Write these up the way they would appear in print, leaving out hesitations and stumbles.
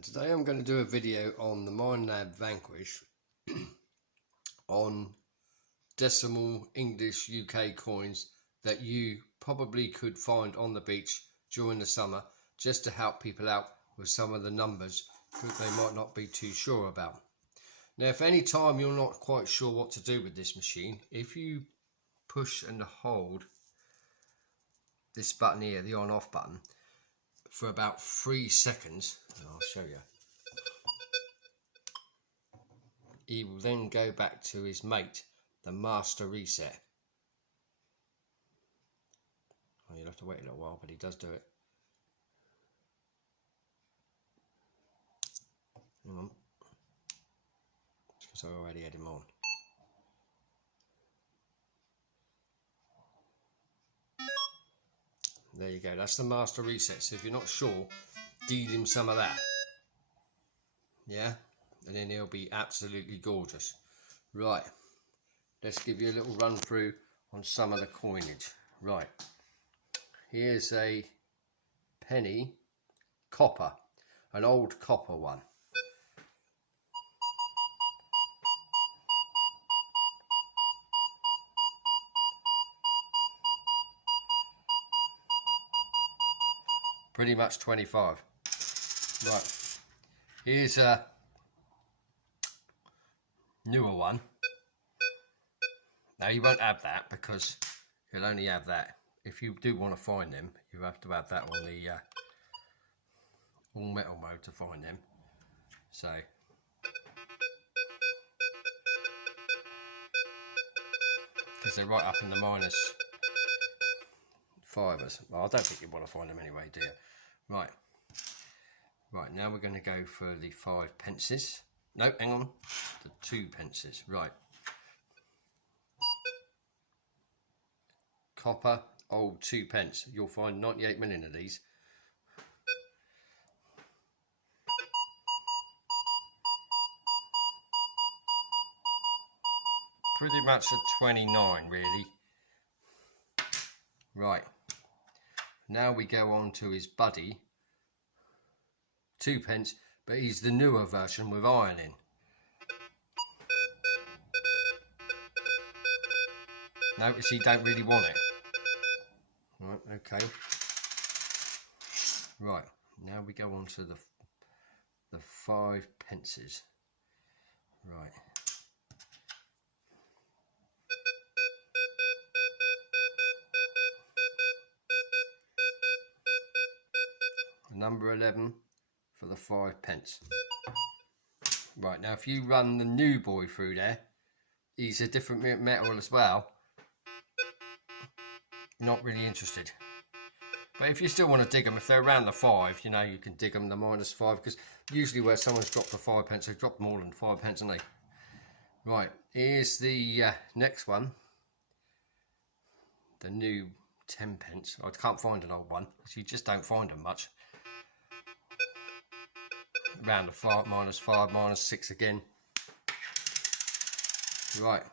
And today I'm going to do a video on the Minelab Vanquish on decimal English UK coins that you probably could find on the beach during the summer, just to help people out with some of the numbers that they might not be too sure about. Now, if any time you're not quite sure what to do with this machine, if you push and hold this button here, the on off button, for about 3 seconds, I'll show you, he will then go back to his mate, the master reset. Well, you'll have to wait a little while, but he does do it. Hang on, because I already had him on. There you go, that's the master reset. So if you're not sure, deal him some of that. Yeah, and then he'll be absolutely gorgeous. Right, let's give you a little run through on some of the coinage. Right, here's a penny copper, an old copper one. Pretty much 25. Right, here's a newer one. Now you won't have that because you'll only have that. If you do want to find them, you have to have that on the all metal mode to find them. So because they're right up in the -5s. Well, I don't think you want to find them anyway, do you? Right, now we're going to go for the 5 pences. No, hang on, the 2 pences. Right, copper old 2 pence. You'll find 98 million of these. Pretty much a 29 really. Right, now we go on to his buddy, 2 pence, but he's the newer version with iron in. Notice he don't really want it. Right, okay. Right, now we go on to the 5 pences. Right. Number 11 for the 5 pence. Right, now if you run the new boy through there, he's a different metal as well. Not really interested. But if you still want to dig them, if they're around the 5, you know, you can dig them the -5, because usually where someone's dropped the 5 pence, they've dropped more than 5 pence, haven't they? Right, here's the next one. The new 10 pence. I can't find an old one, because you just don't find them much. Around the -5, -6 again. Right,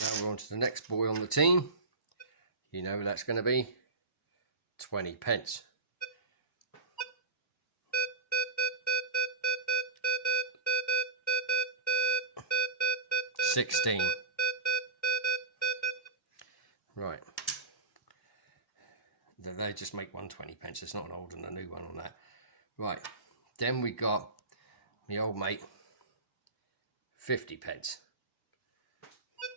now we're on to the next boy on the team. You know that's going to be 20 pence. $16. Right, they just make 120 pence. It's not an old and a new one on that. Right, then we got the old mate, 50 pence.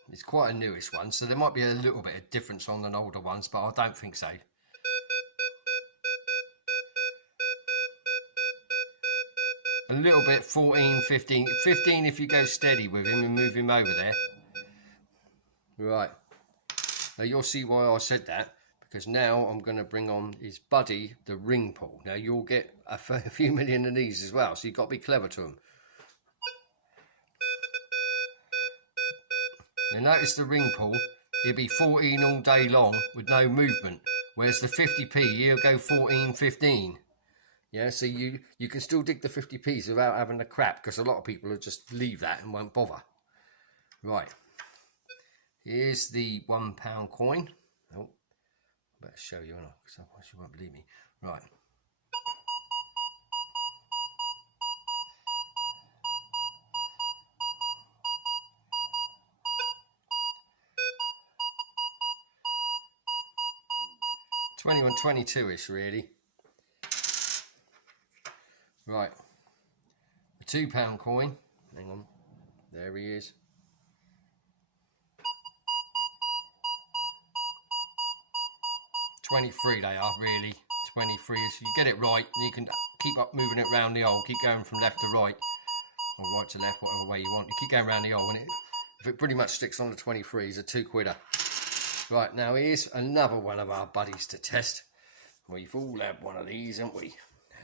It's quite a newish one, so there might be a little bit of difference on the older ones, but I don't think so. A little bit, 14, 15. 15 if you go steady with him and move him over there. Right. Now you'll see why I said that, because now I'm going to bring on his buddy, the ring pull. Now you'll get a few million of these as well, so you've got to be clever to them. Now notice the ring pull, he'll be 14 all day long with no movement, whereas the 50p, he'll go 14, 15. Yeah, so you can still dig the 50p's without having the crap, because a lot of people will just leave that and won't bother. Right, here's the £1 coin. Oh, I better show you, because otherwise you won't believe me. Right. 21, 22-ish really. Right, a £2 coin. Hang on, there he is. 23 they are really. 23 is, you get it right, you can keep up moving it around the hole, keep going from left to right, or right to left, whatever way you want. You keep going around the hole, and if it pretty much sticks on the 23, it's a 2-quidder. Right, now here's another one of our buddies to test. We've all had one of these, haven't we?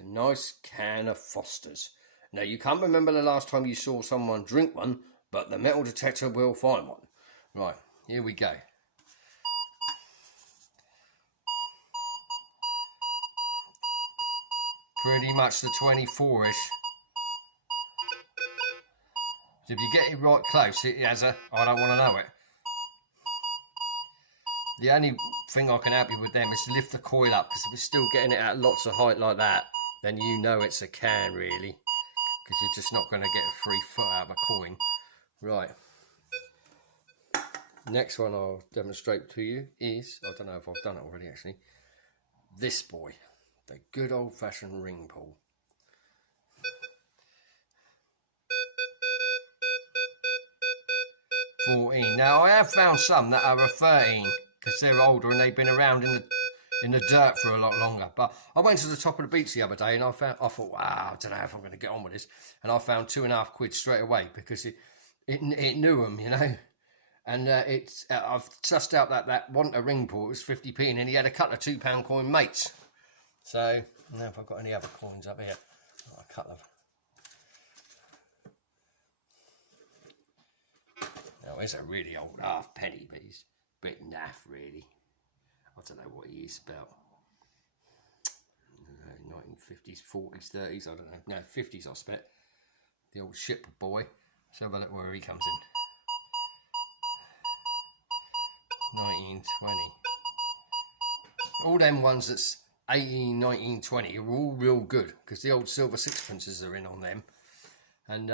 A nice can of Foster's. Now, you can't remember the last time you saw someone drink one, but the metal detector will find one. Right, here we go. Pretty much the 24-ish. If you get it right close, it has a, I don't want to know it. The only thing I can help you with them is to lift the coil up, because if it's still getting it at lots of height like that, then you know it's a can really, because you're just not going to get a free foot out of a coin. Right. Next one I'll demonstrate to you is, I don't know if I've done it already actually, this boy, the good old-fashioned ring pull. Now I have found some that are a 13 because they're older and they've been around in the dirt for a lot longer. But I went to the top of the beach the other day and I thought, wow, I don't know if I'm going to get on with this. And I found £2.50 straight away because it knew them, you know. And I've sussed out that wasn't a ring pull, it was 50p, and then he had a couple of £2 coin mates. So now if I've got any other coins up here, a couple of. Now it's a really old halfpenny, but he's a bit naff really. I don't know what he is about. 1950s, 40s, 30s, I don't know. No, 50s I expect. The old ship boy. Let's have a look where he comes in. 1920. All them ones that's 18, 19, 20 are all real good because the old silver sixpences are in on them. And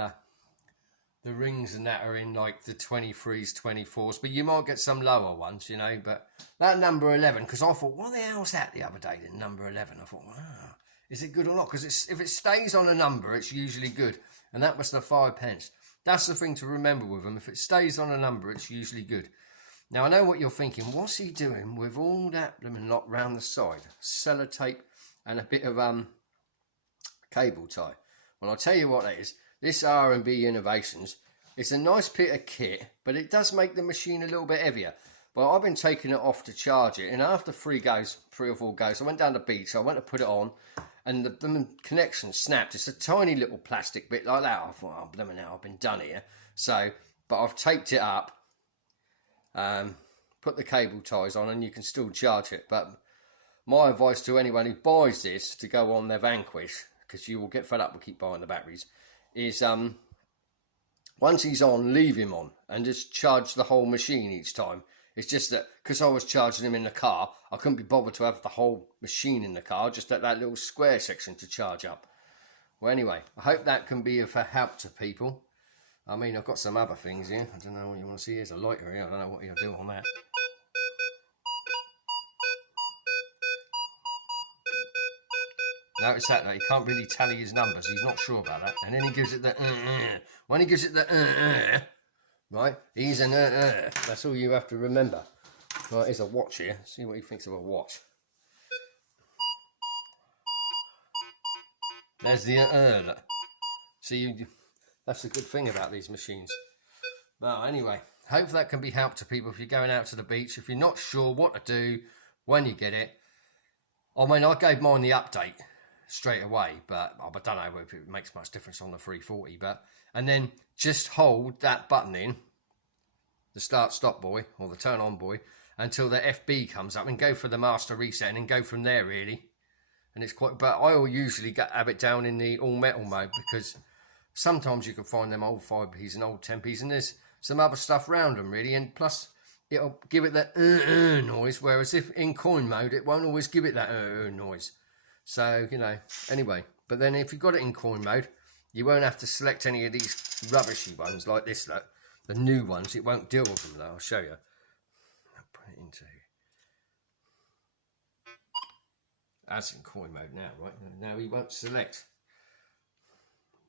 the rings and that are in like the 23s, 24s, but you might get some lower ones, you know. But that number 11, because I thought, what the hell's that the other day, the number 11? I thought, wow, is it good or not? Because if it stays on a number, it's usually good. And that was the 5p. That's the thing to remember with them. If it stays on a number, it's usually good. Now, I know what you're thinking. What's he doing with all that lemon knot round the side? Sellotape and a bit of cable tie. Well, I'll tell you what that is. This R&B Innovations, it's a nice bit of kit, but it does make the machine a little bit heavier. But I've been taking it off to charge it, and after 3 or 4 goes, I went down the beach, I went to put it on, and the connection snapped. It's a tiny little plastic bit like that. I thought, oh, blimey now, I've been done here. So, but I've taped it up, put the cable ties on, and you can still charge it. But my advice to anyone who buys this to go on their Vanquish, because you will get fed up with keep buying the batteries, is once he's on, leave him on and just charge the whole machine each time. It's just that because I was charging him in the car, I couldn't be bothered to have the whole machine in the car, just at that little square section to charge up. Well, anyway, I hope that can be of help to people. I mean, I've got some other things here. I don't know what you want to see. Here's a lighter here. I don't know what you'll do on that. Notice that he can't really tally his numbers. He's not sure about that. And then he gives it the When he gives it the right, he's an That's all you have to remember. Right, here's a watch here. See what he thinks of a watch. There's the See, that's the good thing about these machines. Well, anyway, hope that can be help to people if you're going out to the beach. If you're not sure what to do when you get it. I mean, I gave mine the update straight away, but I don't know if it makes much difference on the 340. And then just hold that button in, the start stop boy or the turn on boy, until the FB comes up, and go for the master reset and go from there really. And it's quite, but I will usually have it down in the all metal mode, because sometimes you can find them old 5p's and old 10p's, and there's some other stuff around them really, and plus it'll give it that noise, whereas if in coin mode it won't always give it that noise. So, you know, anyway, but then if you've got it in coin mode, you won't have to select any of these rubbishy ones like this, look. The new ones, it won't deal with them though. I'll show you. I'll put it into That's in coin mode now, right? Now he won't select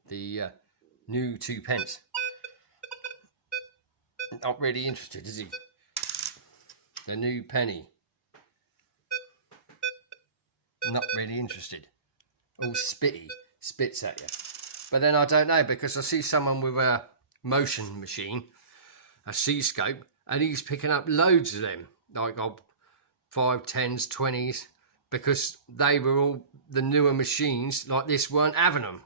the new 2p. Not really interested, is he? The new penny. Not really interested. All spitty, spits at you. But then I don't know, because I see someone with a motion machine, a C-scope, and he's picking up loads of them, like 5, 10s, 20s, because they were all the newer machines like this weren't having them.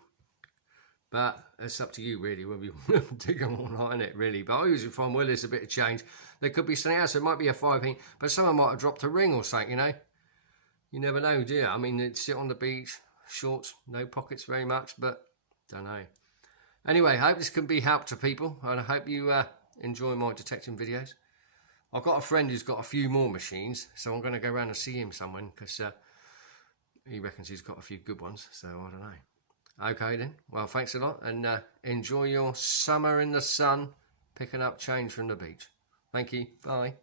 But it's up to you really whether you want to dig them or not, isn't it, really? But I usually find, well, there's a bit of change. There could be something else. It might be a 5p, but someone might have dropped a ring or something, you know. You never know, do you? I mean, they'd sit on the beach, shorts, no pockets very much, but don't know. Anyway, I hope this can be help to people, and I hope you enjoy my detecting videos. I've got a friend who's got a few more machines, so I'm going to go around and see him someone, because he reckons he's got a few good ones, so I don't know. Okay then, well, thanks a lot, and enjoy your summer in the sun, picking up change from the beach. Thank you, bye.